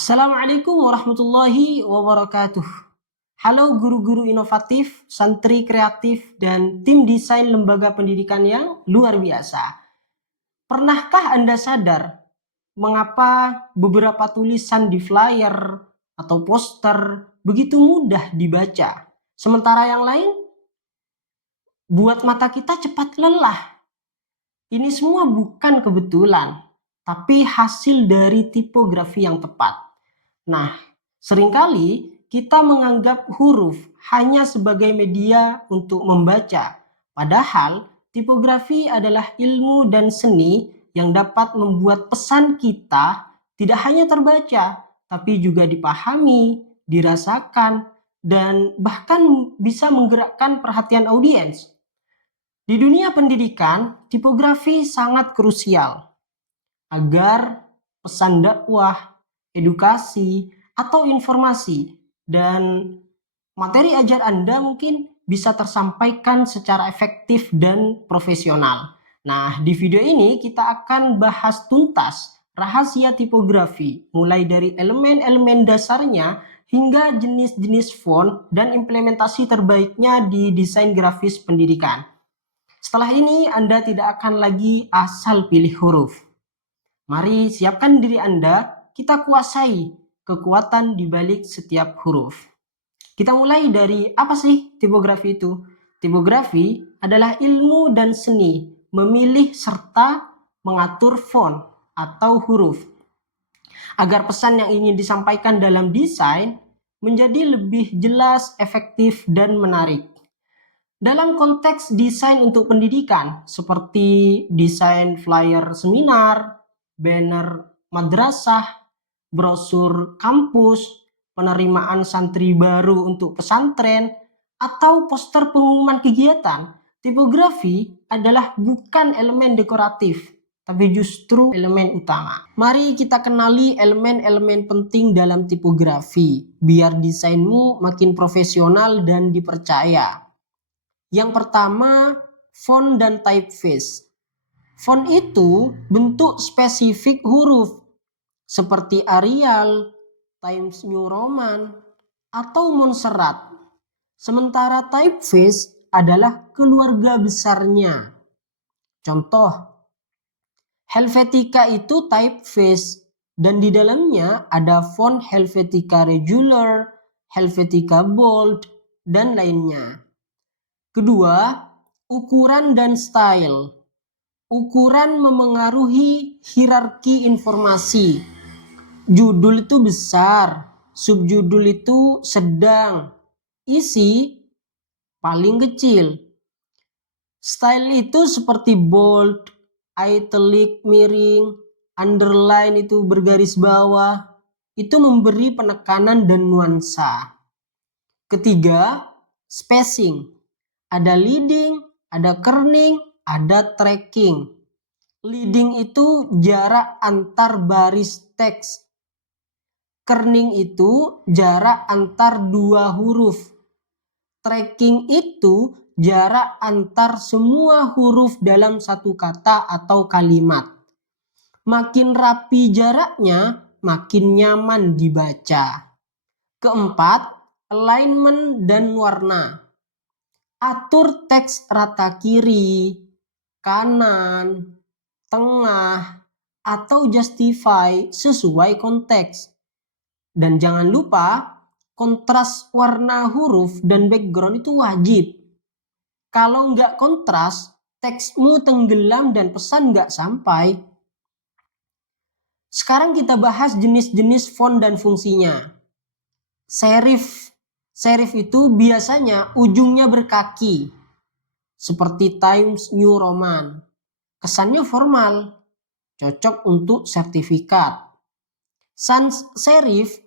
Assalamualaikum warahmatullahi wabarakatuh. Halo guru-guru inovatif, santri kreatif, dan tim desain lembaga pendidikan yang luar biasa. Pernahkah Anda sadar mengapa beberapa tulisan di flyer atau poster begitu mudah dibaca, sementara yang lain buat mata kita cepat lelah? Ini semua bukan kebetulan, tapi hasil dari tipografi yang tepat. Nah, seringkali kita menganggap huruf hanya sebagai media untuk membaca, padahal tipografi adalah ilmu dan seni yang dapat membuat pesan kita tidak hanya terbaca, tapi juga dipahami, dirasakan, dan bahkan bisa menggerakkan perhatian audiens. Di dunia pendidikan, tipografi sangat krusial agar pesan dakwah, edukasi, atau informasi dan materi ajar Anda mungkin bisa tersampaikan secara efektif dan profesional. Nah, di video ini kita akan bahas tuntas rahasia tipografi, mulai dari elemen-elemen dasarnya hingga jenis-jenis font dan implementasi terbaiknya di desain grafis pendidikan. Setelah ini Anda tidak akan lagi asal pilih huruf. Mari siapkan diri Anda, kita kuasai kekuatan di balik setiap huruf. Kita mulai dari apa sih tipografi itu? Tipografi adalah ilmu dan seni memilih serta mengatur font atau huruf agar pesan yang ingin disampaikan dalam desain menjadi lebih jelas, efektif, dan menarik. Dalam konteks desain untuk pendidikan, seperti desain flyer seminar, banner madrasah, brosur kampus, penerimaan santri baru untuk pesantren, atau poster pengumuman kegiatan, tipografi adalah bukan elemen dekoratif, tapi justru elemen utama. Mari kita kenali elemen-elemen penting dalam tipografi, biar desainmu makin profesional dan dipercaya. Yang pertama, font dan typeface. Font itu bentuk spesifik huruf seperti Arial, Times New Roman, atau Montserrat. Sementara typeface adalah keluarga besarnya. Contoh, Helvetica itu typeface dan di dalamnya ada font Helvetica Regular, Helvetica Bold, dan lainnya. Kedua, ukuran dan style. Ukuran memengaruhi hierarki informasi. Judul itu besar, subjudul itu sedang, isi paling kecil. Style itu seperti bold, italic, miring, underline itu bergaris bawah. Itu memberi penekanan dan nuansa. Ketiga, spacing. Ada leading, ada kerning, ada tracking. Leading itu jarak antar baris teks. Kerning itu jarak antar dua huruf. Tracking itu jarak antar semua huruf dalam satu kata atau kalimat. Makin rapi jaraknya, makin nyaman dibaca. Keempat, alignment dan warna. Atur teks rata kiri, kanan, tengah, atau justify sesuai konteks. Dan jangan lupa, kontras warna huruf dan background itu wajib. Kalau nggak kontras, teksmu tenggelam dan pesan nggak sampai. Sekarang kita bahas jenis-jenis font dan fungsinya. Serif. Serif itu biasanya ujungnya berkaki, seperti Times New Roman. Kesannya formal, cocok untuk sertifikat. Sans serif,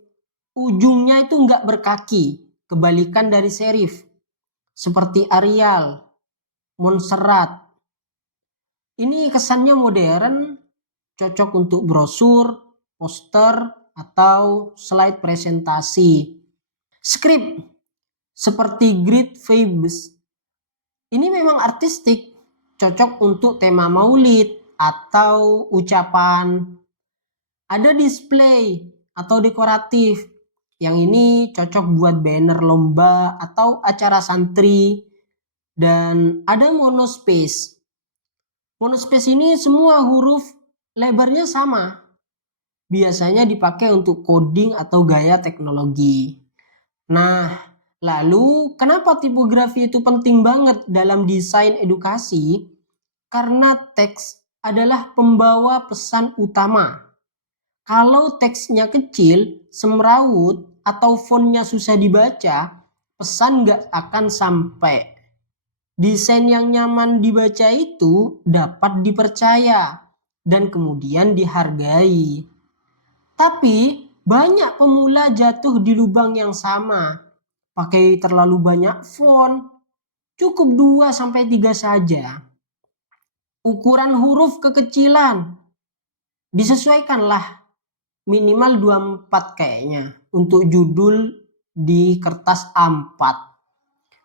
ujungnya itu nggak berkaki, kebalikan dari serif, seperti Arial, Montserrat. Ini kesannya modern, cocok untuk brosur, poster, atau slide presentasi. Script, seperti Great Fabs. Ini memang artistik, cocok untuk tema maulid atau ucapan. Ada display, atau dekoratif. Yang ini cocok buat banner lomba atau acara santri. Dan ada monospace. Monospace ini semua huruf lebarnya sama. Biasanya dipakai untuk coding atau gaya teknologi. Nah, lalu kenapa tipografi itu penting banget dalam desain edukasi? Karena teks adalah pembawa pesan utama. Kalau teksnya kecil, semrawut, atau fontnya susah dibaca, pesan nggak akan sampai. Desain yang nyaman dibaca itu dapat dipercaya dan kemudian dihargai. Tapi banyak pemula jatuh di lubang yang sama. Pakai terlalu banyak font, cukup 2-3 saja. Ukuran huruf kekecilan, disesuaikanlah minimal 24 kayaknya untuk judul di kertas A4.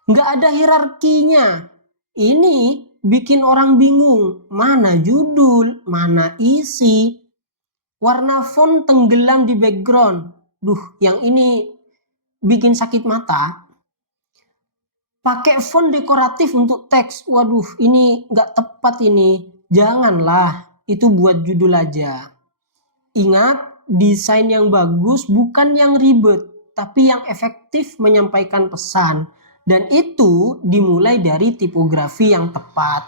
Nggak ada hierarkinya. Ini bikin orang bingung, mana judul, mana isi. Warna font tenggelam di background. Yang ini bikin sakit mata. Pakai font dekoratif untuk teks. Ini nggak tepat ini. Janganlah, itu buat judul aja. Ingat, desain yang bagus bukan yang ribet, tapi yang efektif menyampaikan pesan. Dan itu dimulai dari tipografi yang tepat.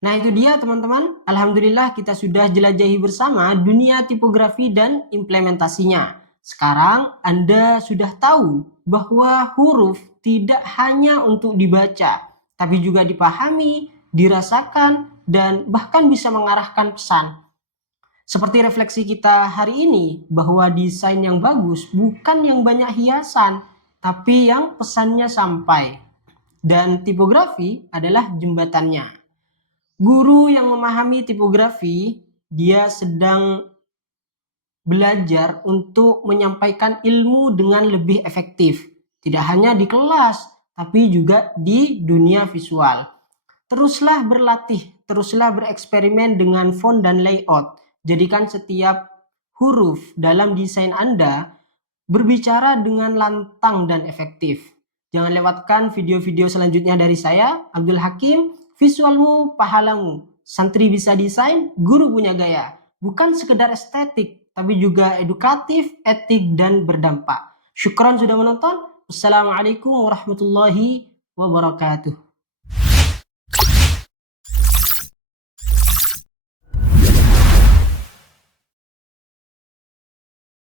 Nah itu dia teman-teman, alhamdulillah kita sudah jelajahi bersama dunia tipografi dan implementasinya. Sekarang Anda sudah tahu bahwa huruf tidak hanya untuk dibaca, tapi juga dipahami, dirasakan, dan bahkan bisa mengarahkan pesan. Seperti refleksi kita hari ini, bahwa desain yang bagus bukan yang banyak hiasan, tapi yang pesannya sampai. Dan tipografi adalah jembatannya. Guru yang memahami tipografi, dia sedang belajar untuk menyampaikan ilmu dengan lebih efektif. Tidak hanya di kelas, tapi juga di dunia visual. Teruslah berlatih, teruslah bereksperimen dengan font dan layout. Jadikan setiap huruf dalam desain Anda berbicara dengan lantang dan efektif. Jangan lewatkan video-video selanjutnya dari saya, Abdul Hakim. Visualmu, pahalamu. Santri bisa desain, guru punya gaya. Bukan sekedar estetik, tapi juga edukatif, etik, dan berdampak. Syukran sudah menonton. Wassalamualaikum warahmatullahi wabarakatuh.